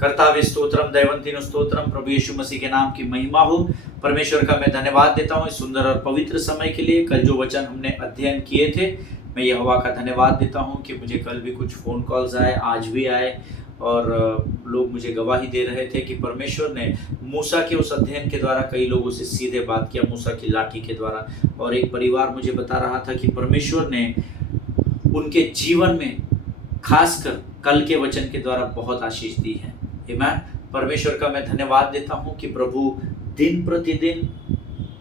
कर्तावे स्तोत्रम दैवंतिनो स्तोत्रम। प्रभु यीशु मसीह के नाम की महिमा हो। परमेश्वर का मैं धन्यवाद देता हूँ इस सुंदर और पवित्र समय के लिए। कल जो वचन हमने अध्ययन किए थे, मैं यहोवा का धन्यवाद देता हूँ कि मुझे कल भी कुछ फ़ोन कॉल्स आए, आज भी आए, और लोग मुझे गवाही दे रहे थे कि परमेश्वर ने मूसा के उस अध्ययन के द्वारा कई लोगों से सीधे बात किया, मूसा की लाठी के द्वारा। और एक परिवार मुझे बता रहा था कि परमेश्वर ने उनके जीवन में खासकर कल के वचन के द्वारा बहुत आशीष दी है। आमीन। परमेश्वर का मैं धन्यवाद देता हूँ कि प्रभु दिन प्रतिदिन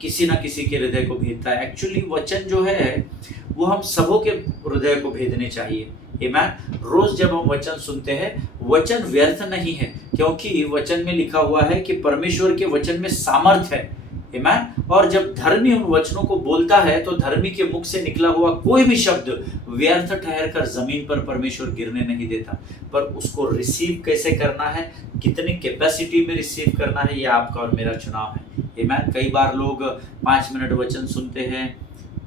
किसी ना किसी के हृदय को भेदता है। एक्चुअली वचन जो है वो हम सबों के हृदय को भेदने चाहिए। आमीन। रोज जब हम वचन सुनते हैं, वचन व्यर्थ नहीं है, क्योंकि वचन में लिखा हुआ है कि परमेश्वर के वचन में सामर्थ है। आमीन। और जब धर्मी उन वचनों को बोलता है तो धर्मी के मुख से निकला हुआ कोई भी शब्द व्यर्थ ठहर कर जमीन पर परमेश्वर गिरने नहीं देता। पर उसको रिसीव कैसे करना है, कितनी कैपेसिटी में रिसीव करना है, यह आपका और मेरा चुनाव है। आमीन। कई बार लोग 5 मिनट वचन सुनते हैं,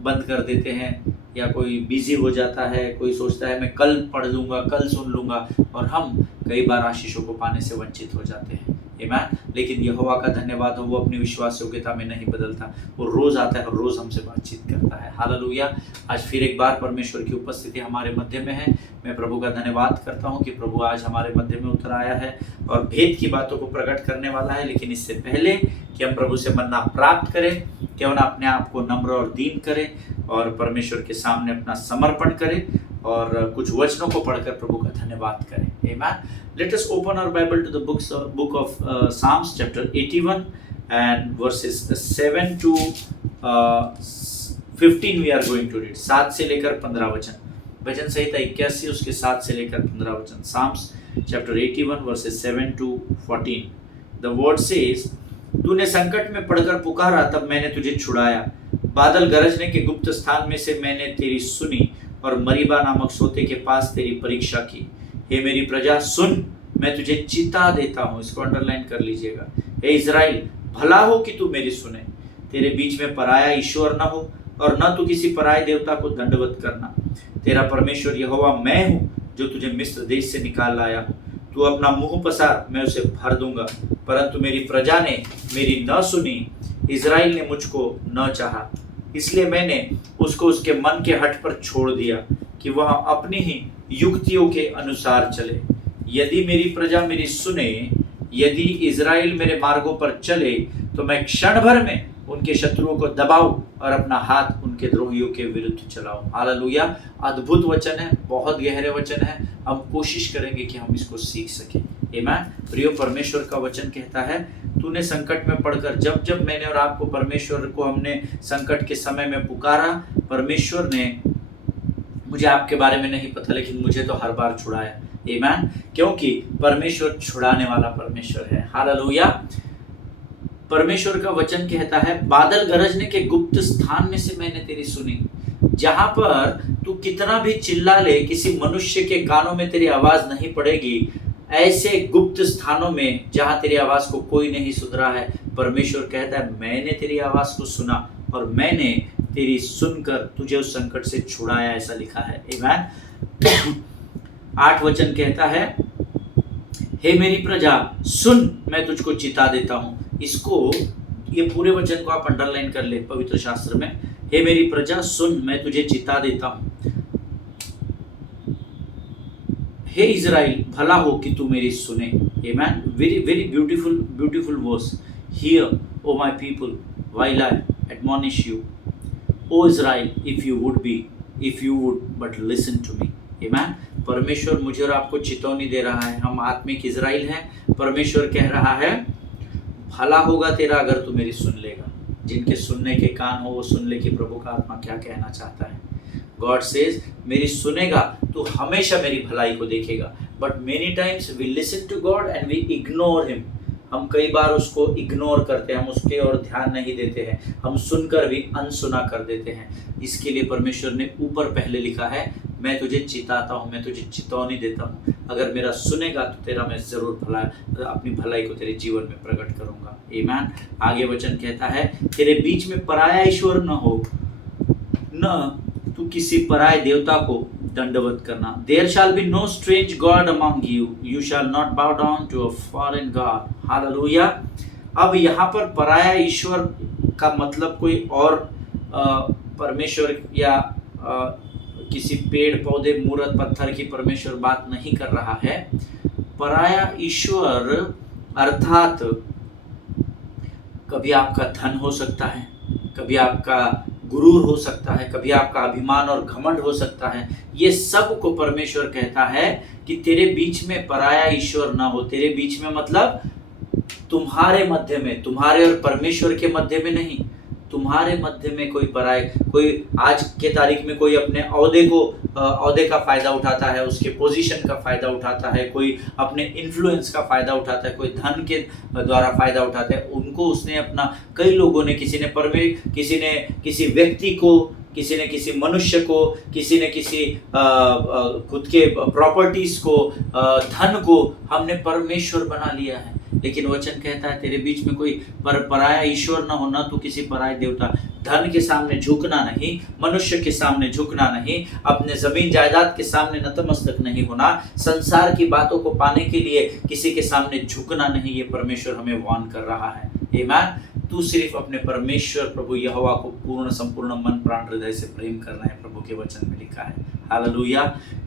बंद कर देते हैं, या कोई बिजी हो जाता है, कोई सोचता है मैं कल पढ़ लूँगा, कल सुन लूँगा, और हम कई बार आशीषों को पाने से वंचित हो जाते हैं। आमीन। लेकिन यहोवा का धन्यवाद हो, वो अपनी विश्वास योग्यता में नहीं बदलता। वो रोज आता है और रोज हमसे बातचीत करता है। हालेलुया। आज फिर एक बार परमेश्वर की उपस्थिति हमारे मध्य में है। मैं प्रभु का धन्यवाद करता हूँ कि प्रभु आज हमारे मध्य में उतर आया है और भेद की बातों को प्रकट करने वाला है। लेकिन इससे पहले कि हम प्रभु से मन्ना प्राप्त करें, क्यों ना अपने आप को नम्र और दीन करें और परमेश्वर के सामने अपना समर्पण करें और कुछ वचनों को पढ़कर प्रभु का धन्यवाद करें। Amen. Let us open our Bible to the book of Psalms chapter 81 and verses 7 to 15 we are going to read. 7 से लेकर 15 वचन। भजन संहिता 81 उसके 7 से लेकर 15 वचन। Psalms chapter 81 verses 7 to 14. The word says, तूने संकट में पड़कर पुकारा तब मैंने तुझे छुड़ाया। बादल गरजने के गुप्त स्थान में से मैंने तेरी सुनी और मरीबा नामक सोते के पास तेरी परीक्षा की। हे मेरी प्रजा सुन, मैं तुझे चिता देता हूँ। इसको अंडरलाइन कर लीजिएगा। हे इज़राइल, भला हो कि तू मेरी सुने। तेरे बीच में पराया ईश्वर न हो और न तू किसी पराये देवता को दंडवत करना। तेरा परमेश्वर यहोवा मैं हूँ, जो तुझे मिस्र देश से निकाल लाया हूँ। तू अपना मुंह पसार, मैं उसे भर दूंगा। परंतु मेरी प्रजा ने मेरी न सुनी, इज़राइल ने मुझको न चाहा। इसलिए मैंने उसको उसके मन के हठ पर छोड़ दिया कि वह अपनी ही युक्तियों के अनुसार चले। यदि मेरी प्रजा मेरी सुने, यदि इज़राइल मेरे मार्गों पर चले, तो मैं क्षण भर में उनके शत्रुओं को दबाऊं और अपना हाथ उनके द्रोहियों के विरुद्ध चलाऊं। हालेलुया। अद्भुत वचन है, बहुत गहरे वचन है। हम कोशिश करेंगे कि हम इसको सीख सकें। आमीन। प्रियो, परमेश्वर का वचन कहता है, तूने संकट में पड़कर, जब जब मैंने और आपको परमेश्वर को हमने संकट के समय में पुकारा, परमेश्वर ने, मुझे आपके बारे में नहीं पता, लेकिन मुझे तो हर बार छुड़ाया। आमीन। क्योंकि परमेश्वर छुड़ाने वाला परमेश्वर है। हालेलुया। परमेश्वर का वचन कहता है, बादल गरजने के गुप्त स्थान में से मैंने तेरी सुनी। जहां पर तू कितना भी चिल्ला ले, किसी मनुष्य के कानों में तेरी आवाज नहीं पड़ेगी। ऐसे गुप्त स्थानों में जहां तेरी आवाज को कोई नहीं सुन रहा है, परमेश्वर कहता है मैंने तेरी आवाज को सुना और मैंने तेरी सुनकर तुझे उस संकट से छुड़ाया। ऐसा लिखा है। आमीन। 8 वचन कहता है, हे मेरी प्रजा सुन, मैं तुझको चिता देता हूँ। इसको, ये पूरे वचन को आप अंडरलाइन कर ले पवित्र शास्त्र में। हे मेरी प्रजा सुन, मैं तुझे चिता देता हूँ। हे इज़राइल, भला हो कि तू मेरी सुने। आमीन। Very very beautiful verse. Hear O my people while I admonish you, O Israel, if you would but listen to me. आमीन। परमेश्वर मुझे और आपको चेतावनी दे रहा है। हम आत्मिक इज़राइल हैं। परमेश्वर कह रहा है, भला होगा तेरा अगर तू मेरी सुन लेगा। जिनके सुनने के कान हो वो सुन ले कि प्रभु का आत्मा क्या कहना चाहता है। गॉड सेज, मेरी सुनेगा तो हमेशा मेरी भलाई को देखेगा। But many times we listen to God and we ignore him. हम कई बार उसको इग्नोर करते हैं, हम उसके ओर ध्यान नहीं देते हैं, हम सुनकर भी अनसुना कर देते हैं। इसके लिए परमेश्वर ने ऊपर पहले लिखा है, मैं तुझे चिताता हूँ, मैं तुझे चेतावनी देता हूँ। अगर मेरा सुनेगा तो तेरा मैं जरूर अपनी भलाई को तेरे जीवन में प्रकट करूंगा। आमीन। आगे वचन कहता है, तेरे बीच में पराया ईश्वर न हो, न तू किसी पराये देवता को दंडवत करना। There shall be no strange god among you, you shall not bow down to a foreign god. Hallelujah. अब यहाँ पर पराया ईश्वर का मतलब कोई और परमेश्वर या किसी पेड़ पौधे मूर्त पत्थर की परमेश्वर बात नहीं कर रहा है। पराया ईश्वर अर्थात कभी आपका धन हो सकता है, कभी आपका गुरूर हो सकता है, कभी आपका अभिमान और घमंड हो सकता है। ये सब को परमेश्वर कहता है कि तेरे बीच में पराया ईश्वर ना हो। तेरे बीच में मतलब तुम्हारे मध्य में, तुम्हारे और परमेश्वर के मध्य में नहीं, तुम्हारे मध्य में कोई पराय, कोई आज के तारीख में कोई अपने औहदे का फायदा उठाता है, उसके पोजीशन का फायदा उठाता है, कोई अपने इन्फ्लुएंस का फायदा उठाता है, कोई धन के द्वारा फायदा उठाता है। उनको उसने अपना, कई लोगों ने, किसी ने किसी व्यक्ति को, किसी ने किसी मनुष्य को, किसी ने किसी खुद के प्रॉपर्टीज को, धन को हमने परमेश्वर बना लिया है। लेकिन वचन कहता है तेरे बीच में कोई पराया ईश्वर न होना, तो किसी पराये देवता, धन के सामने झुकना नहीं, मनुष्य के सामने झुकना नहीं, अपने जमीन जायदाद के सामने नतमस्तक नहीं होना, संसार की बातों को पाने के लिए किसी के सामने झुकना नहीं। ये परमेश्वर हमें वार्न कर रहा है। आमीन। तू सिर्फ अपने परमेश्वर प्रभु यहोवा को पूर्ण संपूर्ण मन प्राण हृदय से प्रेम करना है। प्रभु के वचन में लिखा है। हालेलुया।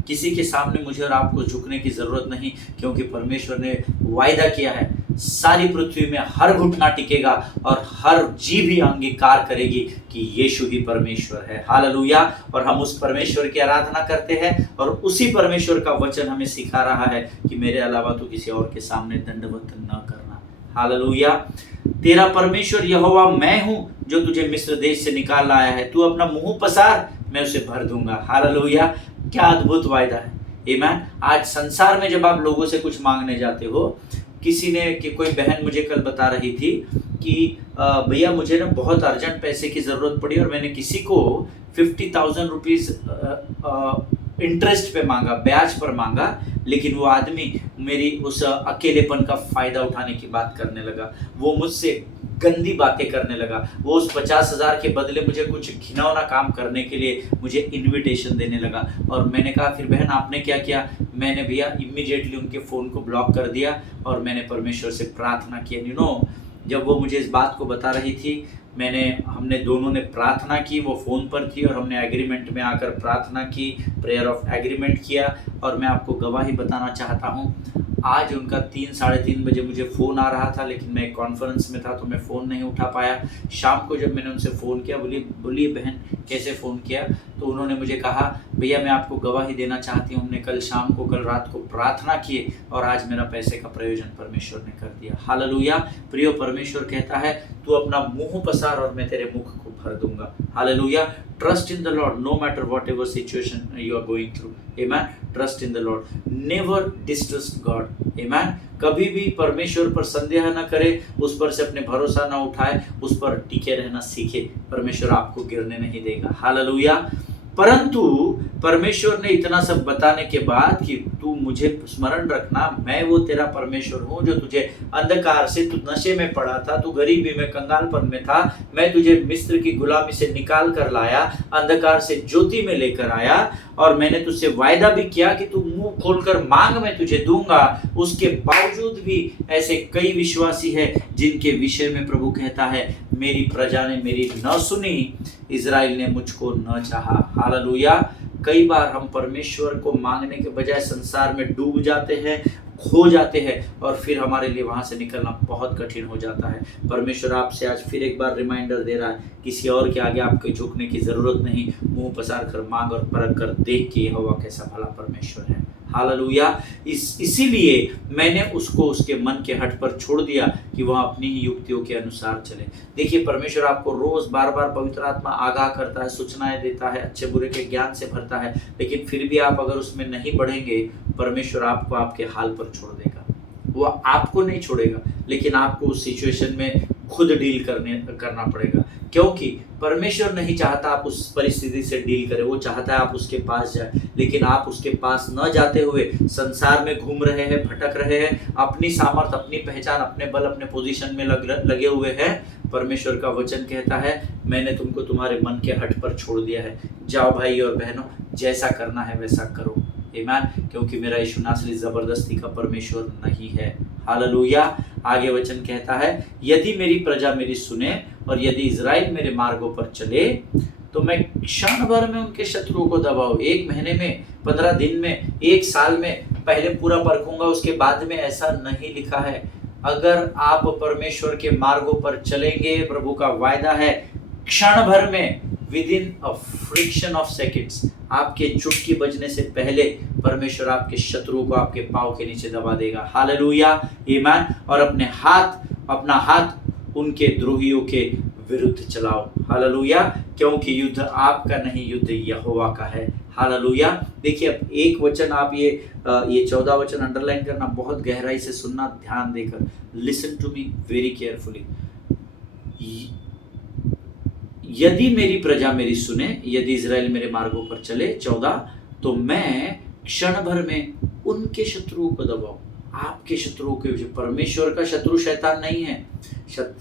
किसी के सामने मुझे और आपको झुकने की जरूरत नहीं, क्योंकि परमेश्वर ने वायदा किया है सारी पृथ्वी में हर घुटना टिकेगा और हर जीभ भी अंगीकार करेगी कि यीशु ही परमेश्वर है। हालेलुया। और हम उस परमेश्वर की आराधना करते हैं और उसी परमेश्वर का वचन हमें सिखा रहा है कि मेरे अलावा तो किसी और के सामने दंडवत न करना। हालेलुया। तेरा परमेश्वर यहोवा मैं हूं जो तुझे मिस्र देश से निकाल लाया है। तू अपना मुंह पसार, मैं उसे भर दूंगा। हालेलुया। क्या अद्भुत वायदा है। आमीन। आज संसार में जब आप लोगों से कुछ मांगने जाते हो, किसी ने कि कोई बहन मुझे कल बता रही थी कि भैया मुझे ना बहुत अर्जेंट पैसे की ज़रूरत पड़ी और मैंने किसी को 50,000 रुपीज़ इंटरेस्ट पे मांगा, ब्याज पर मांगा, लेकिन वो आदमी मेरी उस अकेलेपन का फ़ायदा उठाने की बात करने लगा। वो मुझसे गंदी बातें करने लगा। वो उस 50,000 के बदले मुझे कुछ घिनौना काम करने के लिए मुझे इनविटेशन देने लगा। और मैंने कहा फिर बहन आपने क्या किया? मैंने भैया इमीडिएटली उनके फ़ोन को ब्लॉक कर दिया और मैंने परमेश्वर से प्रार्थना किया। जब वो मुझे इस बात को बता रही थी, हमने दोनों ने प्रार्थना की। वो फ़ोन पर थी और हमने एग्रीमेंट में आकर प्रार्थना की, प्रेयर ऑफ एग्रीमेंट किया। और मैं आपको गवाही बताना चाहता हूँ, आज उनका 3-3:30 बजे मुझे फ़ोन आ रहा था, लेकिन मैं कॉन्फ्रेंस में था तो मैं फ़ोन नहीं उठा पाया। शाम को जब मैंने उनसे फ़ोन किया, बोली बहन कैसे फ़ोन किया? तो उन्होंने मुझे कहा भैया मैं आपको गवाही देना चाहती हूँ, हमने कल रात को प्रार्थना की और आज मेरा पैसे का प्रयोजन परमेश्वर ने कर दिया। हालेलुया। प्रिय परमेश्वर कहता है तू अपना मुंह पसार और मैं तेरे मुख को भर दूंगा। हालेलुया। Trust in the Lord no matter whatever situation you are going through. आमीन। Trust in the Lord, never distrust God. आमीन। कभी भी परमेश्वर पर संदेह न करे, उस पर से अपने भरोसा न उठाए, उस पर टिके रहना सीखे। परमेश्वर आपको गिरने नहीं देगा। हालेलुया। परंतु परमेश्वर ने इतना सब बताने के बाद कि तू मुझे स्मरण रखना, मैं वो तेरा परमेश्वर हूँ जो तुझे अंधकार से, तू नशे में पड़ा था, तू गरीबी में कंगालपन में था, मैं तुझे मिस्र की गुलामी से निकाल कर लाया, अंधकार से ज्योति में लेकर आया। और मैंने तुझसे वायदा भी किया कि तू मुंह खोलकर मांग, मैं तुझे दूंगा। उसके बावजूद भी ऐसे कई विश्वासी हैं जिनके विषय में प्रभु कहता है मेरी प्रजा ने मेरी न सुनी, इज़राइल ने मुझको न चाहा। हालेलुया। कई बार हम परमेश्वर को मांगने के बजाय संसार में डूब जाते हैं, खो जाते हैं और फिर हमारे लिए वहाँ से निकलना बहुत कठिन हो जाता है। परमेश्वर आपसे आज फिर एक बार रिमाइंडर दे रहा है, किसी और के आगे आपको झुकने की ज़रूरत नहीं। मुंह पसार कर मांग और परख कर देख के यहोवा कैसा भला परमेश्वर है। हालेलुया। इसीलिए मैंने उसको उसके मन के हट पर छोड़ दिया कि वह अपनी ही युक्तियों के अनुसार चले। देखिए परमेश्वर आपको रोज़ बार बार पवित्र आत्मा आगाह करता है, सूचनाएं देता है, अच्छे बुरे के ज्ञान से भरता है, लेकिन फिर भी आप अगर उसमें नहीं बढ़ेंगे, परमेश्वर आपको आपके हाल पर छोड़ देगा। वो आपको नहीं छोड़ेगा, लेकिन आपको उस सिचुएशन में खुद डील करना पड़ेगा क्योंकि परमेश्वर नहीं चाहता आप उस परिस्थिति से डील करें, वो चाहता है आप उसके पास जाए, लेकिन आप उसके पास न जाते हुए संसार में घूम रहे हैं, भटक रहे हैं, अपनी सामर्थ, अपनी पहचान, अपने बल, अपने पोजीशन में लगे हुए हैं। परमेश्वर का वचन कहता है मैंने तुमको तुम्हारे मन के हठ पर छोड़ दिया है, जाओ भाई और बहनों, जैसा करना है वैसा करो। आमीन। क्योंकि मेरा यीशु नासरी जबरदस्ती का परमेश्वर नहीं है। हालेलुया। आगे वचन कहता है यदि मेरी प्रजा मेरी सुने और यदि इज़राइल मेरे मार्गों पर चले तो मैं क्षण भर में उनके शत्रुओं को दबाऊं। 1 महीने में, 15 दिन में, 1 साल में, पहले पूरा परखूंगा उसके बाद में, ऐसा नहीं लिखा है। अगर आप परमेश्वर के मार्गों पर चलेंगे, प्रभु का वायदा है क्षण भर में, with in a friction of seconds, आपके चुटकी बजने से पहले परमेश्वर आपके शत्रुओं को आपके पांव के नीचे दबा देगा। हालेलुया। ईमान। और अपना हाथ उनके द्रोहियों के विरुद्ध चलाओ। हालेलुया। क्योंकि युद्ध आपका नहीं, युद्ध यहोवा का है। हालेलुया। देखिए अब एक वचन आप ये 14 वचन अंडरलाइन करना, बहुत गहराई से सुनना, ध्यान देकर। Listen to me very carefully. यदि मेरी प्रजा मेरी सुने, यदि इज़राइल मेरे मार्गों पर चले, 14, तो मैं क्षण भर में उनके शत्रुओं को दबाऊं। आपके शत्रुओं के विषय, परमेश्वर का शत्रु शैतान नहीं है।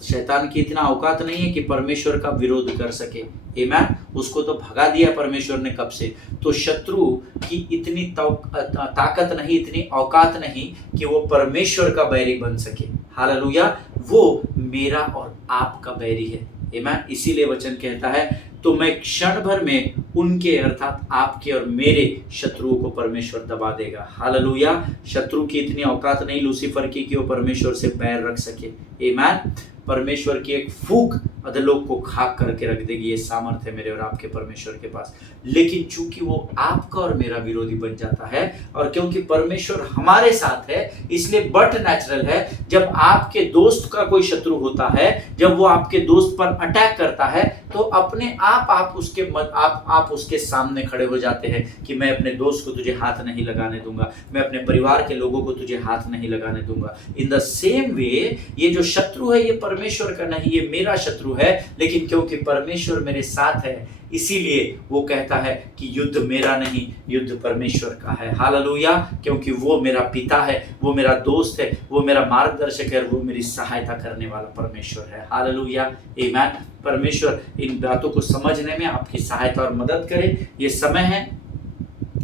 शैतान की इतना औकात नहीं है कि परमेश्वर का विरोध कर सके। आमीन। उसको तो भगा दिया परमेश्वर ने कब से। तो शत्रु की इतनी ताकत नहीं, इतनी औकात नहीं कि वो परमेश्वर का बैरी बन सके। हालेलुया। वो मेरा और आपका बैरी है। आमीन। इसीलिए वचन कहता है तो मैं क्षण भर में उनके, अर्थात आपके और मेरे शत्रुओं को परमेश्वर दबा देगा। हालेलुया। शत्रु की इतनी औकात नहीं लूसीफर की कि वो परमेश्वर से पैर रख सके। आमीन। परमेश्वर की एक फूंक अधलोक को खाक करके रख देगी, ये सामर्थ्य है मेरे और आपके परमेश्वर के पास। लेकिन चूंकि वो आपका और मेरा विरोधी बन जाता है, और क्योंकि परमेश्वर हमारे साथ है, इसलिए बट नेचुरल है जब आपके दोस्त का कोई शत्रु होता है, जब वो आपके दोस्त पर अटैक करता है, तो अपने आप उसके सामने खड़े हो जाते हैं कि मैं अपने दोस्त को तुझे हाथ नहीं लगाने दूंगा, मैं अपने परिवार के लोगों को तुझे हाथ नहीं लगाने दूंगा। इन द सेम वे ये जो शत्रु है ये परमेश्वर का नहीं, ये मेरा शत्रु है, लेकिन क्योंकि परमेश्वर मेरे साथ है इसीलिए वो कहता है कि युद्ध मेरा नहीं, युद्ध परमेश्वर का है। हालेलुया। क्योंकि वो मेरा पिता है, वो मेरा दोस्त है, वो मेरा मार्गदर्शक है, वो मेरी सहायता करने वाला परमेश्वर है। हालेलुया। आमीन। परमेश्वर इन बातों को समझने में आपकी सहायता और मदद करे। ये समय है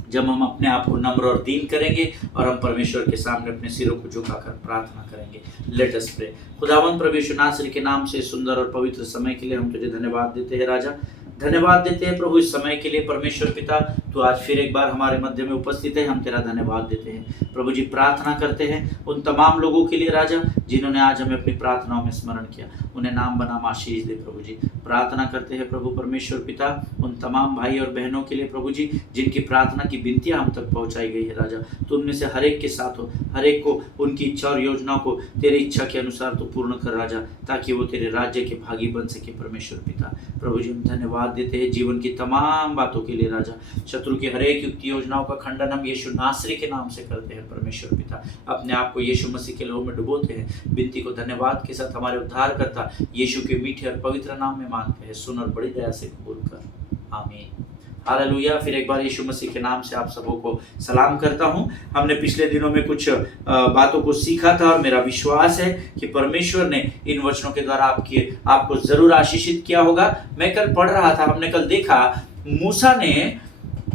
जब हम अपने आप को नम्र और दीन करेंगे और हम परमेश्वर के सामने अपने सिरों को झुकाकर प्रार्थना करेंगे। Let us pray. खुदावंद प्रभु यीशु नासरी के नाम से सुंदर और पवित्र समय के लिए हम तुझे धन्यवाद देते हैं राजा। धन्यवाद देते हैं प्रभु इस समय के लिए। परमेश्वर पिता तो आज फिर एक बार हमारे मध्य में उपस्थित है, हम तेरा धन्यवाद देते हैं प्रभु जी। प्रार्थना करते हैं उन तमाम लोगों के लिए राजा जिन्होंने आज हमें अपनी प्रार्थनाओं में स्मरण किया, उन्हें नाम बनाम आशीष दे प्रभु जी। प्रार्थना करते हैं प्रभु परमेश्वर पिता उन तमाम भाई और बहनों के लिए प्रभु जी जिनकी प्रार्थना की विनतियां हम तक पहुंचाई गई है राजा। तो उनमें से हर एक के साथ हो, हर एक को उनकी इच्छा और योजनाओं को तेरी इच्छा के अनुसार तो पूर्ण कर राजा, ताकि वो तेरे राज्य के भागी बन सके परमेश्वर पिता। प्रभु जी हम धन्यवाद देते हैं जीवन की तमाम बातों के लिए राजा। शत्रु की हर एक युक्ति योजनाओं का खंडन हम यीशु नासरी के नाम से करते हैं परमेश्वर पिता। अपने आप को यीशु मसीह के लहू में डुबोते हैं। विनती को धन्यवाद के साथ हमारे उद्धारकर्ता यीशु के मीठे और पवित्र नाम में मांगते हैं, सुन और बड़ी दया से कबूल कर। आमीन। हालेलुया। फिर एक बार यीशु मसीह के नाम से आप सबों को सलाम करता हूं। हमने पिछले दिनों में कुछ बातों को सीखा था और मेरा विश्वास है कि परमेश्वर ने इन वचनों के द्वारा आपको जरूर आशीषित किया होगा। मैं कल पढ़ रहा था, हमने कल देखा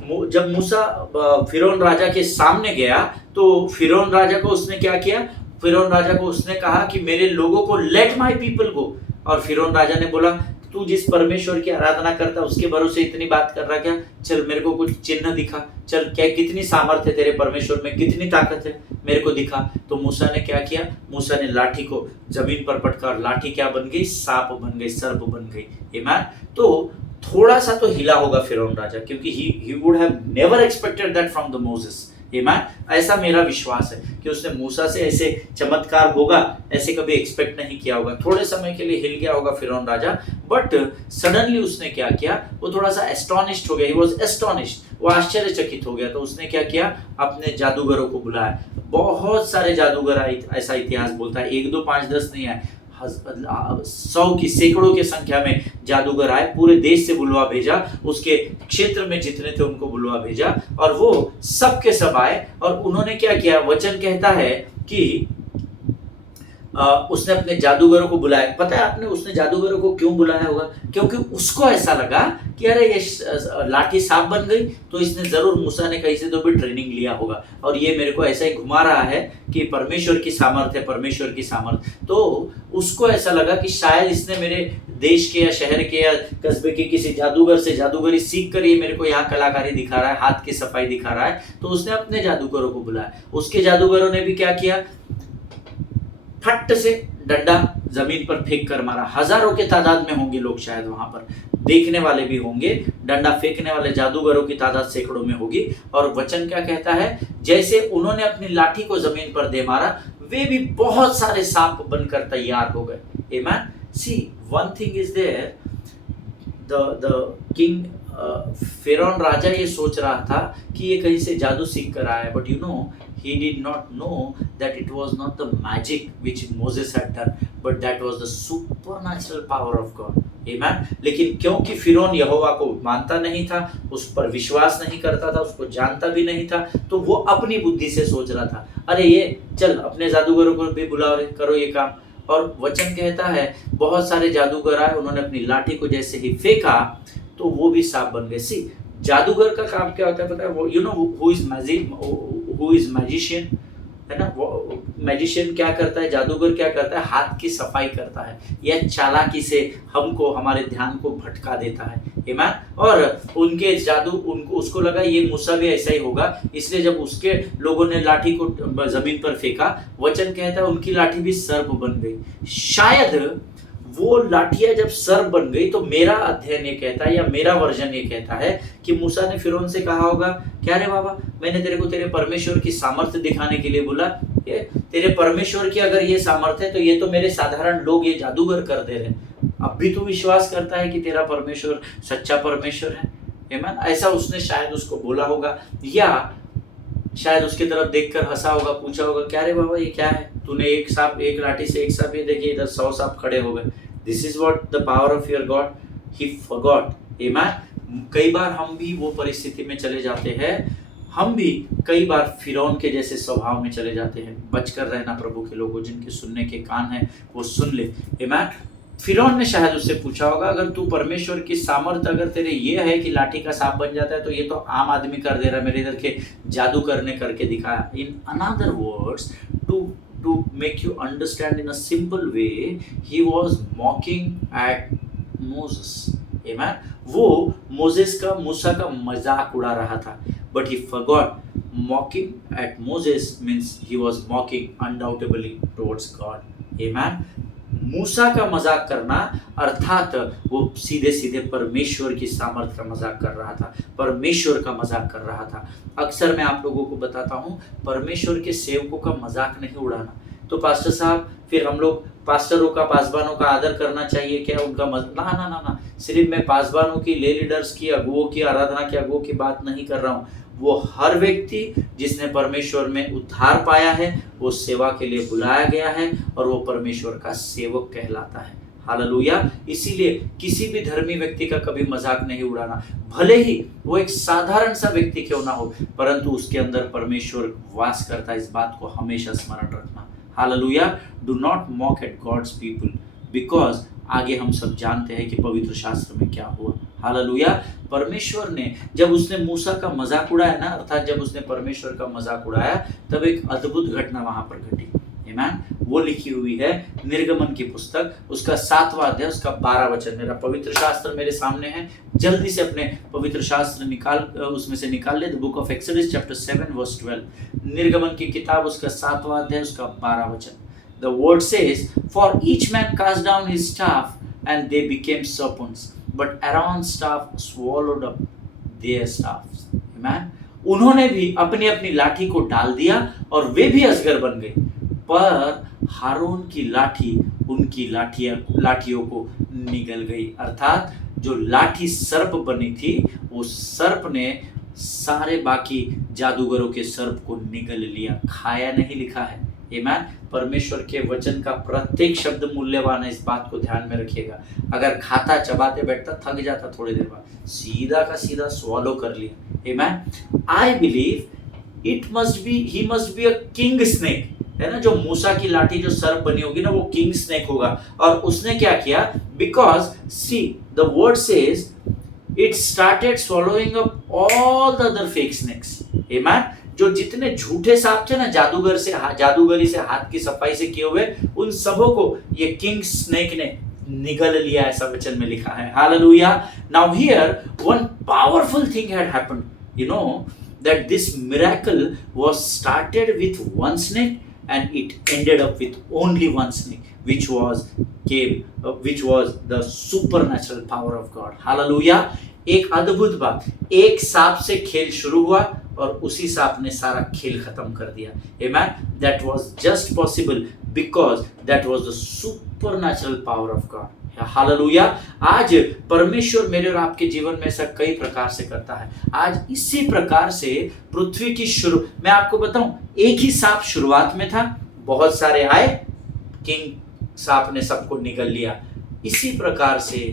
जब मूसा फिरौन राजा के सामने गया तो फिरौन राजा को उसने क्या किया, फिरौन राजा को उसने कहा कि मेरे लोगों को लेट माय पीपल गो। और फिरौन राजा ने बोला तू जिस परमेश्वर की आराधना करता उसके भरोसे इतनी बात कर रहा क्या, चल मेरे को कुछ चिन्ह दिखा, चल क्या कितनी सामर्थ्य है तेरे परमेश्वर में, कितनी ताकत है मेरे को दिखा। तो मूसा ने क्या किया, मूसा ने लाठी को जमीन पर पटका, लाठी क्या बन गई, सांप बन गई, सर्प बन गई। आमीन। तो थोड़ा सा तो हिला होगा फिरौन राजा, क्योंकि he would have never expected that from the Moses. आमीन। ऐसा मेरा विश्वास है कि उसने मूसा से ऐसे चमत्कार होगा ऐसे कभी एक्सपेक्ट नहीं किया होगा। थोड़े समय के लिए हिल गया होगा फिरौन राजा, बट सडनली उसने क्या किया, वो थोड़ा सा एस्टोनिश्ड हो गया, ही वाज एस्टोनिश्ड, वो आश्चर्यचकित हो गया। तो उसने क्या किया, अपने जादूगरों को बुलाया। बहुत सारे जादूगर ऐसा इतिहास बोलता है, 1 2 5 10 नहीं है, 100 की सैकड़ों के संख्या में जादूगर आए, पूरे देश से बुलवा भेजा, उसके क्षेत्र में जितने थे उनको बुलवा भेजा, और वो सब के सब आए। और उन्होंने क्या किया, वचन कहता है कि उसने अपने जादूगरों को बुलाया। पता है आपने उसने जादूगरों को क्यों बुलाया होगा? क्योंकि उसको ऐसा लगा कि अरे ये लाठी सांप बन गई, तो इसने जरूर मूसा ने कहीं से तो भी ट्रेनिंग लिया होगा, और ये मेरे को ऐसा ही घुमा रहा है कि परमेश्वर की सामर्थ है, परमेश्वर की सामर्थ। तो उसको ऐसा लगा कि शायद इसने मेरे देश के या शहर के या कस्बे के किसी जादूगर से जादूगरी सीख कर ये मेरे को यहाँ कलाकारी दिखा रहा है, हाथ की सफाई दिखा रहा है। तो उसने अपने जादूगरों को बुलाया। उसके जादूगरों ने भी क्या किया, फट से डंडा जमीन पर फेंक कर मारा। हजारों के तादाद में होंगे लोग, शायद वहां पर देखने वाले भी होंगे। डंडा फेंकने वाले जादूगरों की तादाद सैकड़ों में होगी। और वचन क्या कहता है, जैसे उन्होंने अपनी लाठी को जमीन पर दे मारा, वे भी बहुत सारे सांप बनकर तैयार हो गए। आमेन। See one thing is there, the king फिरौन राजा ये सोच रहा था कि ये कहीं से जादू सीख कर आया है, but you know he did not know that it was not the magic which Moses had done, but that was the supernatural power of God. Amen. लेकिन क्योंकि फिरौन यहोवा को मानता नहीं था, उस पर विश्वास नहीं करता था, उसको जानता भी नहीं था, तो वो अपनी बुद्धि से सोच रहा था, अरे ये चल अपने जादूगरों को भी बुलाओ, करो ये काम। और वचन कहता है बहुत सारे जादूगर आए, उन्होंने अपनी लाठी को जैसे ही फेंका तो वो भी सांप बन गए। सी जादूगर का काम क्या होता है पता है? वो you know who is magician, है ना? वो मैजिशियन क्या करता है, जादूगर क्या करता है, हाथ की सफाई करता है, या चालाकी से हमको हमारे ध्यान को भटका देता है। आमीन। और उनके जादू उनको उसको लगा ये मूसा भी ऐसा ही होगा, इसलिए जब उसके लोगों ने लाठी को जमीन पर फेंका, वचन कहता है उनकी लाठी भी सर्प बन गई। शायद वो लाठियां जब सर्प बन गई, तो मेरा अध्ययन ये कहता है, या मेरा वर्जन ये कहता है कि मूसा ने फिरौन से कहा होगा, क्या रे बाबा, मैंने तेरे को तेरे परमेश्वर की सामर्थ्य दिखाने के लिए बोला, ये तेरे परमेश्वर की अगर ये सामर्थ्य है तो ये तो मेरे साधारण लोग ये जादूगर कर दे रहे, अब भी तू विश्वास करता है कि तेरा परमेश्वर सच्चा परमेश्वर है? आमीन। ऐसा उसने शायद उसको बोला होगा, या शायद उसकी तरफ देखकर हंसा होगा, पूछा होगा, क्या रे बाबा ये क्या है, तूने एक लाठी से एक सांप, ये देखिए इधर 100 सांप खड़े हो गए। This is what the power of your God. He forgot. आमीन। कई बार हम भी वो परिस्थिति में चले जाते हैं, हम भी कई बार फिरौन के जैसे स्वभाव में चले जाते हैं। बचकर रहना प्रभु के लोगों, जिनके सुनने के कान हैं वो सुन ले। आमीन। फिरौन ने शायद उससे पूछा होगा, अगर तू परमेश्वर की सामर्थ्य अगर तेरे ये है कि लाठी का सांप बन जाता है, तो ये तो आम आदमी कर दे रहा है, मेरे इधर के जादू करके दिखाया। In another words, to make you understand in a simple way, he was mocking at Moses. Amen. वो मूसा का मजाक उड़ा रहा था, but he forgot mocking at Moses means he was mocking undoubtedly towards God. Amen. मूसा का मजाक करना अर्थात वो सीधे सीधे परमेश्वर की सामर्थ का मजाक कर रहा था, परमेश्वर का मजाक कर रहा था। अक्सर मैं आप लोगों को बताता हूँ, परमेश्वर के सेवकों का मजाक नहीं उड़ाना। तो पास्टर साहब, फिर हम लोग पास्टरों का, पासबानों का आदर करना चाहिए क्या? उनका ना ना ना ना, सिर्फ मैं पासबानों की, ले लीडर्स की, अगुओं की, आराधना के अगुओं की बात नहीं कर रहा हूँ। वो हर व्यक्ति जिसने परमेश्वर में उद्धार पाया है, वो सेवा के लिए बुलाया गया है, और वो परमेश्वर का सेवक कहलाता है। हालेलुया। इसीलिए किसी भी धर्मी व्यक्ति का कभी मजाक नहीं उड़ाना, भले ही वो एक साधारण सा व्यक्ति क्यों ना हो, परंतु उसके अंदर परमेश्वर वास करता है, इस बात को हमेशा स्मरण रखना। Hallelujah. Do not mock at God's people, because आगे हम सब जानते हैं कि पवित्र शास्त्र में क्या हुआ। हालेलुया। परमेश्वर ने जब उसने मूसा का मजाक उड़ाया ना, अर्थात जब उसने परमेश्वर का मजाक उड़ाया, तब एक अद्भुत घटना वहां पर घटी। आमीन। वो लिखी हुई है निर्गमन की पुस्तक, उसका 7वां अध्याय, उसका 12 वचन। मेरा पवित्र शास्त्र मेरे सामने है, जल्दी से अपने पवित्र शास्त्र उसमें से निकाल ले। The book of Exodus chapter 7 verse 12, निर्गमन की किताब, उसका 7वां अध्याय, उसका 12 वचन। The word says, for each man cast down his staff and they became serpents, but Aaron's staff swallowed up their staffs. Amen. उन्होंने भी अपनी अपनी लाठी को डाल दिया और वे भी अजगर बन गए, पर हारून की लाठी उनकी लाठियों को निगल गई। अर्थात जो लाठी सर्प बनी थी, वो सर्प ने सारे बाकी जादूगरों के सर्प को निगल लिया, खाया नहीं, लिखा है। आमीन। परमेश्वर के वचन का प्रत्येक शब्द मूल्यवान है, इस बात को ध्यान में रखिएगा। अगर खाता चबाते बैठता थक जाता थोड़ी देर बाद, सीधा का सीधा स्वॉलो कर लिया। आमीन। I believe it must be he must be a king snake, है ना। जो मूसा की लाठी जो सर्प बनी होगी ना, वो किंग स्नेक होगा। और उसने क्या किया, because see the word says it started swallowing up all the other fake snakes। आमीन। जो जितने झूठे सांप थे ना, जादूगरी से हाथ की सफाई से किए हुए, उन सबों को ये किंग स्नेक ने निगल लिया, ऐसा वचन में लिखा है। Hallelujah. Now here one powerful thing had happened, you know that this miracle was started with one snake and it ended up with only one snake, which was the supernatural power of God। Hallelujah। एक अद्भुत बात, एक सांप से खेल शुरू हुआ और उसी सांप ने सारा खेल खत्म कर दिया। Amen। That was just possible because that was the supernatural power of God। Hallelujah. आज परमेश्वर मेरे और आपके जीवन में ऐसा कई प्रकार से करता है। आज इसी प्रकार से पृथ्वी की शुरू, मैं आपको बताऊं, एक ही सांप शुरुआत में था, बहुत सारे आए, किंग सांप ने सबको निगल लिया। इसी प्रकार से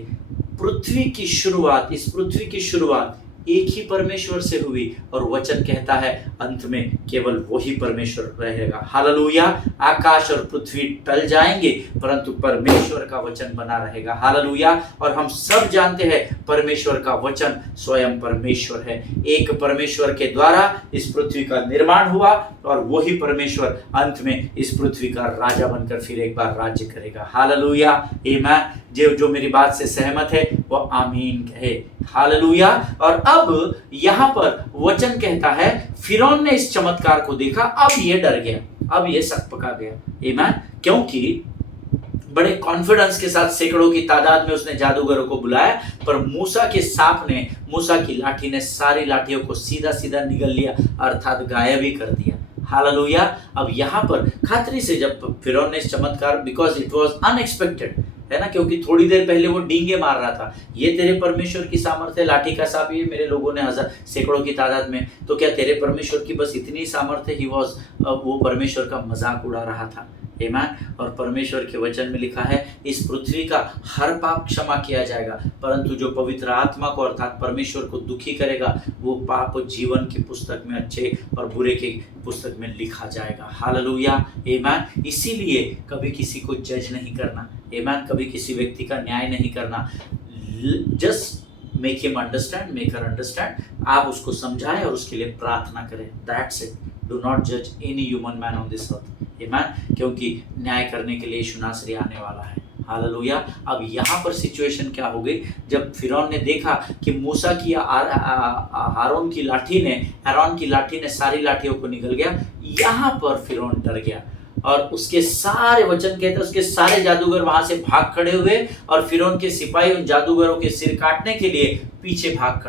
पृथ्वी की शुरुआत, इस पृथ्वी की शुरुआत एक ही परमेश्वर से हुई और वचन कहता है अंत में केवल वही परमेश्वर रहेगा। हालेलुया। आकाश और पृथ्वी टल जाएंगे परंतु परमेश्वर का वचन बना रहेगा। हालेलुया। और हम सब जानते हैं परमेश्वर का वचन स्वयं परमेश्वर है। एक परमेश्वर के द्वारा इस पृथ्वी का निर्माण हुआ और वही परमेश्वर अंत में इस पृथ्वी का राजा बनकर फिर एक बार राज्य करेगा। हालेलुया। आमीन। जो मेरी बात से सहमत है वो आमीन कहे। हालेलुया। और अब यहाँ पर वचन कहता है फिरौन ने इस चमत्कार को देखा, अब ये डर गया, अब ये सकपका गया। आमीन। क्योंकि बड़े कॉन्फिडेंस के साथ सैकड़ों की तादाद में उसने जादूगरों को बुलाया, पर मूसा के सांप ने, मूसा की लाठी ने सारी लाठियों को सीधा सीधा निगल लिया, अर्थात गायब ही कर दिया। हालेलुया। अब यहाँ पर खातरी से जब फिरौन ने इस चमत्कार, बिकॉज इट वॉज अनएक्सपेक्टेड, है ना, क्योंकि थोड़ी देर पहले वो डींगे मार रहा था, ये तेरे परमेश्वर की सामर्थ्य, लाठी का सांप ये मेरे लोगों ने सैकड़ों की तादाद में, तो क्या तेरे परमेश्वर की बस इतनी सामर्थ्य? ही वॉज, वो परमेश्वर का मजाक उड़ा रहा था। आमीन। और परमेश्वर के वचन में लिखा है इस पृथ्वी का हर पाप क्षमा किया जाएगा, परंतु जो पवित्र आत्मा को अर्थात परमेश्वर को दुखी करेगा वो पाप जीवन की पुस्तक में, अच्छे और बुरे की पुस्तक में लिखा जाएगा। हालेलुया। आमीन। इसीलिए कभी किसी को जज नहीं करना। आमीन। कभी किसी व्यक्ति का न्याय नहीं करना। Just make him understand, make her understand. आप उसको समझाएं और उसके लिए प्रार्थना करें। That's it. डू नॉट जज any human man on this earth. आमीन। क्योंकि न्याय करने के लिए यीशु नासरी आने वाला है। हालेलुया। अब यहाँ पर सिचुएशन क्या हो गई, जब फिरौन ने देखा कि मूसा की हारून की लाठी ने सारी लाठियों को निगल गया, यहाँ पर फिरौन डर गया और उसके सारे, वचन कहते हैं उसके सारे जादूगर वहां से भाग खड़े हुए और फिरौन के सिपाही उन जादूगरों के सिर काटने के लिए पीछे भाग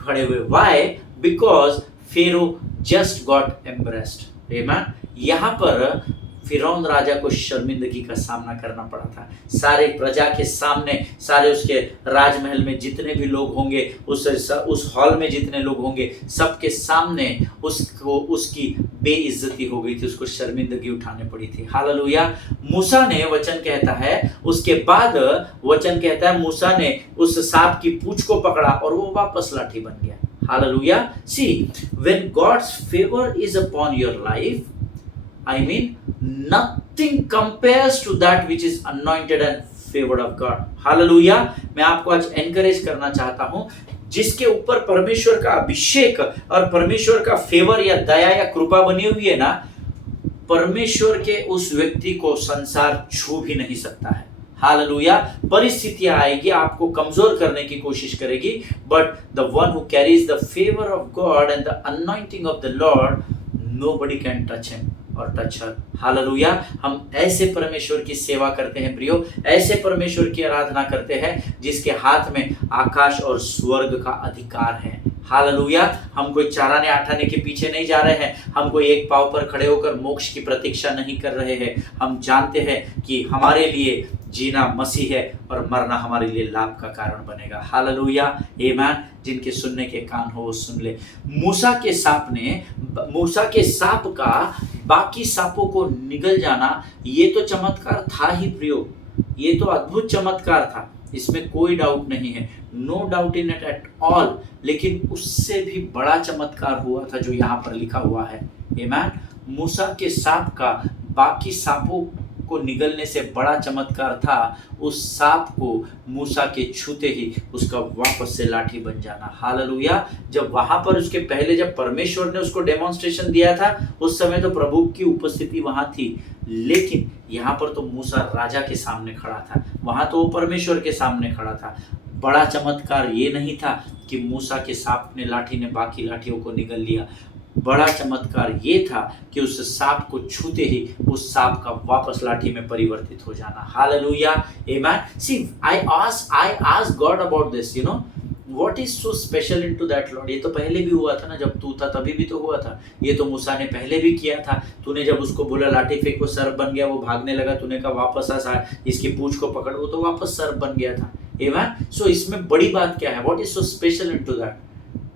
खड़े हुए। Why? Because Pharaoh just got embarrassed. आमीन। यहाँ पर फिरौन राजा को शर्मिंदगी का सामना करना पड़ा था। सारे प्रजा के सामने, सारे उसके राजमहल में जितने भी लोग होंगे, उस हॉल में जितने लोग होंगे, सबके सामने उसकी बेइज्जती हो गई थी, उसको शर्मिंदगी उठाने पड़ी थी। हालेलुया। मूसा ने, वचन कहता है, उसके बाद वचन कहता है मूसा ने उस सांप की पूंछ को पकड़ा और वो वापस लाठी बन गया। Hallelujah. See, when God's favour is upon your life, I mean, nothing compares to that which is anointed and favored of God. Hallelujah. मैं आपको आज एनकरेज करना चाहता हूं, जिसके ऊपर परमेश्वर का अभिषेक और परमेश्वर का फेवर या दया या कृपा बनी हुई है ना, परमेश्वर के उस व्यक्ति को संसार छू भी नहीं सकता है। हालेलुया। परिस्थितियां आएगी, आपको कमजोर करने की कोशिश करेगी, but the one who carries the favour of God and the anointing of the Lord, nobody can touch him और टच हर। हालेलुया। हम ऐसे परमेश्वर की सेवा करते हैं प्रियो, ऐसे परमेश्वर की आराधना करते हैं जिसके हाथ में आकाश और स्वर्ग का अधिकार है। हालेलुया। हम कोई चाराने आठाने के पीछे नहीं जा रहे हैं, हम कोई एक पांव पर खड़े होकर मोक्ष की प्रतीक्षा नहीं कर रहे हैं। हम जानते हैं कि हमारे लिए जीना मसीह है और मरना हमारे लिए लाभ का कारण बनेगा। हालेलुया। आमीन। जिनके सुनने के कान हो वो सुन ले। मूसा के सांप का बाकी सांपों को निगल जाना, ये तो चमत्कार था ही प्रियो, ये तो अद्भुत चमत्कार था, इसमें कोई डाउट नहीं है, no doubt in it at all. लेकिन उससे भी बड़ा चमत्कार हुआ था जो यहाँ पर लिखा हुआ है। आमीन। मूसा के सांप का बाकी सांपों को निगलने से बड़ा चमत्कार था उस सांप को मूसा के छूते ही उसका वापस से लाठी बन जाना। हालेलुया। जब वहां पर उसके पहले जब परमेश्वर ने उसको डेमोन्स्ट्रेशन दिया था उस समय तो प्रभु की उपस्थिति वहां थी, लेकिन यहाँ पर तो मूसा राजा के सामने खड़ा था, वहां तो वो परमेश्वर के सामने खड़ा था। बड़ा चमत्कार ये नहीं था कि मूसा के सांप ने लाठी ने बाकी लाठियों को निगल लिया, बड़ा चमत्कार ये था कि उस सांप को छूते ही उस सांप का वापस लाठी में परिवर्तित हो जाना। Hallelujah. Amen. See I ask God about this, you know what is so special into that Lord. ये तो पहले भी हुआ था ना, जब तू था तभी भी तो हुआ था, ये तो मूसा ने पहले भी किया था। तूने जब उसको बोला लाठी फेंक, वो सर्प बन गया, वो भागने लगा, तूने कहा वापस आ, इसकी पूंछ को पकड़, वो तो वापस सर्प बन गया था। आमेन। सो इसमें बड़ी बात क्या है, what is so special into that.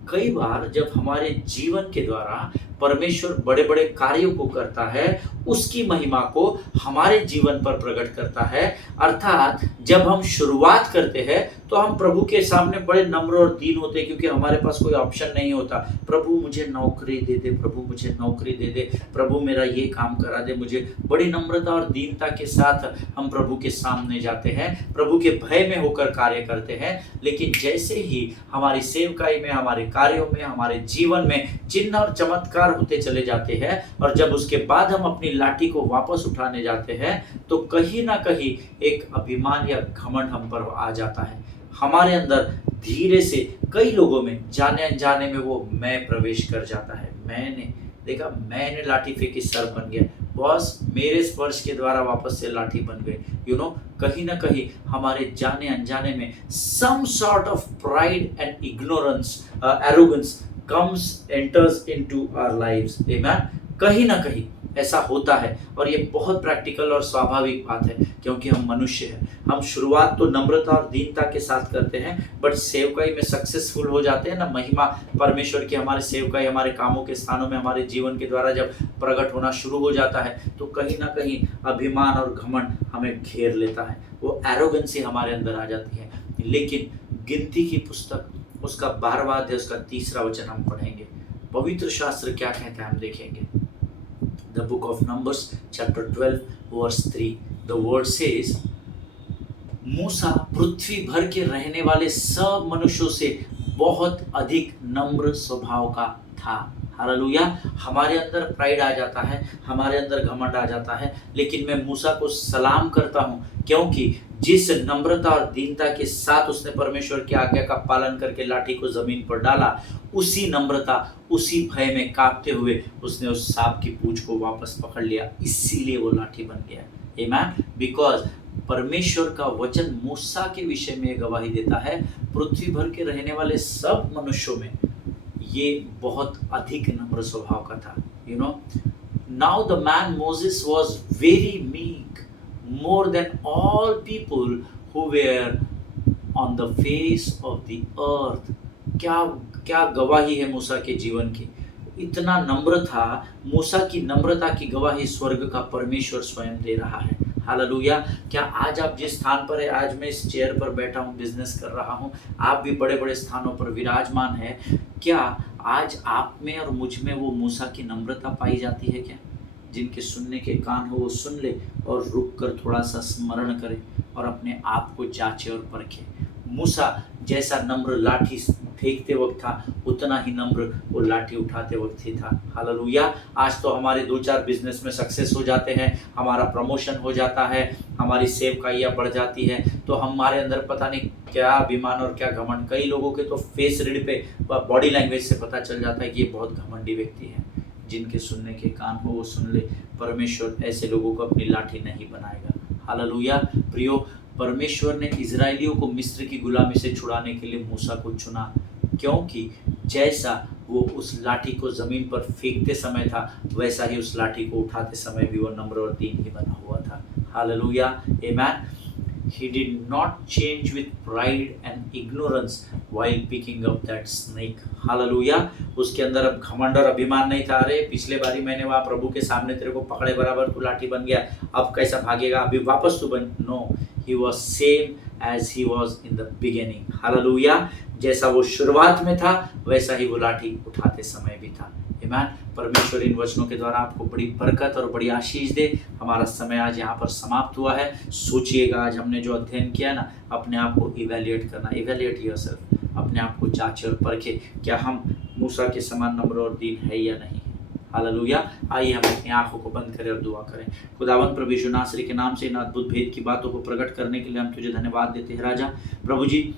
कई बार जब हमारे जीवन के द्वारा परमेश्वर बड़े बड़े कार्यों को करता है, उसकी महिमा को हमारे जीवन पर प्रकट करता है। अर्थात जब हम शुरुआत करते हैं तो हम प्रभु के सामने बड़े नम्र और दीन होते हैं, क्योंकि हमारे पास कोई ऑप्शन नहीं होता। प्रभु मुझे नौकरी दे दे, प्रभु मुझे नौकरी दे दे, प्रभु मेरा ये काम करा दे, मुझे बड़ी नम्रता और दीनता के साथ हम प्रभु के सामने जाते हैं, प्रभु के भय में होकर कार्य करते हैं। लेकिन जैसे ही हमारी सेवकाई में, हमारे कार्यों में, हमारे जीवन में चिन्ह और चमत्कार होते चले जाते हैं, और जब उसके बाद हम अपनी लाठी को वापस उठाने जाते हैं तो कहीं ना कहीं एक अभिमान या घमंड हम पर आ जाता है। हमारे अंदर धीरे से कई लोगों में जाने अनजाने में वो मैं प्रवेश कर जाता है। मैंने देखा, मैंने लाठी फेंकी, सर बन गया, बॉस मेरे स्पर्श के द्वारा वापस से लाठी बन गई। यू नो, कहीं ना कहीं हमारे जाने अनजाने में some sort of pride and ignorance, arrogance enters into our lives। Amen. कहीं ना कहीं ऐसा होता है, और ये बहुत प्रैक्टिकल और स्वाभाविक बात है, क्योंकि हम मनुष्य हैं। हम शुरुआत तो नम्रता और दीनता के साथ करते हैं, बट सेवकाई में सक्सेसफुल हो जाते हैं ना, महिमा परमेश्वर की हमारे सेवकाई, हमारे कामों के स्थानों में, हमारे जीवन के द्वारा जब प्रकट होना शुरू हो जाता है तो कहीं ना कहीं अभिमान और घमंड हमें घेर लेता है, वो एरोगेंसी हमारे अंदर आ जाती है। लेकिन गिनती की पुस्तक उसका 12वां अध्याय उसका 3रा वचन हम पढ़ेंगे। पवित्र शास्त्र क्या कहता है हम देखेंगे। The book of Numbers chapter 12 verse 3, the word says, मूसा पृथ्वी भर के रहने वाले सब मनुष्यों से बहुत अधिक नम्र स्वभाव का था। हालेलुया। हमारे अंदर प्राइड आ जाता है, हमारे अंदर घमंड आ जाता है, लेकिन मैं मूसा को सलाम करता हूँ, क्योंकि जिस नम्रता और दीनता के साथ उसने परमेश्वर की आज्ञा का पालन करके लाठी को जमीन पर डाला, उसी नम्रता, उसी भय में कांपते हुए उसने उस सांप की पूंछ को वापस पकड़ लिया, इसीलिए वो लाठी बन गया। आमेन। बिकॉज परमेश्वर का वचन मूसा के विषय में गवाही देता है, पृथ्वी भर के रहने वाले सब मनुष्यों में ये बहुत अधिक नम्र स्वभाव का था। You know, now the man Moses was very meek, more than all people who were on the face of the earth। क्या गवाही है मूसा के जीवन की, इतना नम्र था। मूसा की नम्रता की गवाही स्वर्ग का परमेश्वर स्वयं दे रहा है। हालेलुया। क्या आज आप जिस स्थान पर है, आज मैं इस चेयर पर बैठा हूँ, बिजनेस कर रहा हूँ, आप भी बड़े बड़े स्थानों पर विराजमान है, क्या आज आप में और मुझ में वो मूसा की नम्रता पाई जाती है क्या? जिनके सुनने के कान हो वो सुन ले और रुक कर थोड़ा सा स्मरण करे और अपने आप को जांचे और परखे। मूसा जैसा नम्र लाठी फेंकते वक्त था, उतना ही नम्र वो लाठी उठाते वक्त ही था। हालेलुया। आज तो हमारे 2-4 बिजनेस में सक्सेस हो जाते हैं, हमारा प्रमोशन हो जाता है, हमारी सेवकाइयाँ बढ़ जाती है, तो हमारे अंदर पता नहीं क्या अभिमान और क्या घमंड। कई लोगों के तो फेस रीड पे, बॉडी लैंग्वेज से पता चल जाता है कि ये बहुत घमंडी व्यक्ति है। जिनके सुनने के कान हो वो सुन ले, परमेश्वर ऐसे लोगों को अपनी लाठी नहीं बनाएगा। हालेलुया। प्रियो, परमेश्वर ने इजराइलियों को मिस्र की गुलामी से छुड़ाने के लिए मूसा को चुना, क्योंकि जैसा वो उस लाठी को जमीन पर फेंकते समय था, वैसा ही उस लाठी को उठाते समय भी वो नम्र और दीन ही बना हुआ था। Hallelujah. Amen. He did not change with pride and ignorance while picking up that snake. Hallelujah. उसके अंदर अब घमंड और अभिमान नहीं था, अरे पिछले बारी मैंने वहाँ प्रभु के सामने तेरे को पकड़े बराबर तू लाठी बन गया, अब कैसा भागेगा, अभी वापस तू बन. No, he was same as he was in the beginning. Hallelujah. जैसा वो शुरुआत में था वैसा ही वो लाठी उठाते समय भी था. आमीन. परमेश्वर इन वचनों के द्वारा आपको बड़ी बरकत और बड़ी आशीष दे. हमारा समय आज यहाँ पर समाप्त हुआ है. सोचिएगा आज हमने जो अध्ययन किया ना, अपने आप को इवैल्यूएट करना. Evaluate yourself. अपने आप को जांचे और परखे, क्या हम मूसा के समान नम्र और दीन है या नहीं. हालेलुया. आइए हम अपनी आंखों को बंद करें और दुआ करें. खुदावंद प्रभु यीशु नासरी के नाम से इन अद्भुत भेद की बातों को प्रकट करने के लिए हम तुझे धन्यवाद देते हैं राजा. प्रभु जी,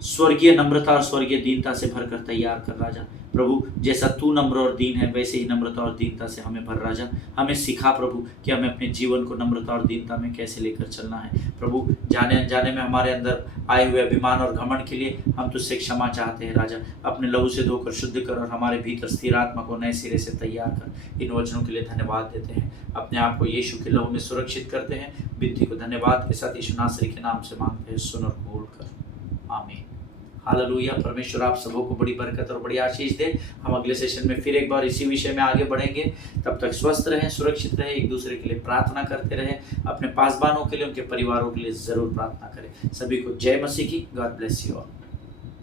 स्वर्गीय नम्रता और स्वर्गीय दीनता से भरकर तैयार कर राजा. प्रभु, जैसा तू नम्र और दीन है वैसे ही नम्रता और दीनता से हमें भर राजा. हमें सिखा प्रभु कि हमें अपने जीवन को नम्रता और दीनता में कैसे लेकर चलना है. प्रभु, जाने अनजाने में हमारे अंदर आए हुए अभिमान और घमंड के लिए हम तुझसे क्षमा चाहते हैं राजा. अपने लहू से धोकर शुद्ध कर और हमारे भीतर स्थिर आत्मा को नए सिरे से तैयार कर. इन वचनों के लिए धन्यवाद देते हैं. अपने आप को यीशु के लहू में सुरक्षित करते हैं. विनती को धन्यवाद के साथ यीशु नासरी के नाम से मांगते हैं, सुन और कबूल कर. आमीन. हालेलुया. परमेश्वर आप सबों को बड़ी बरकत और बड़ी आशीष दे. हम अगले सेशन में फिर एक बार इसी विषय में आगे बढ़ेंगे. तब तक स्वस्थ रहें, सुरक्षित रहें, एक दूसरे के लिए प्रार्थना करते रहें. अपने पासबानों के लिए, उनके परिवारों के लिए जरूर प्रार्थना करें. सभी को जय मसीह की. God bless you all.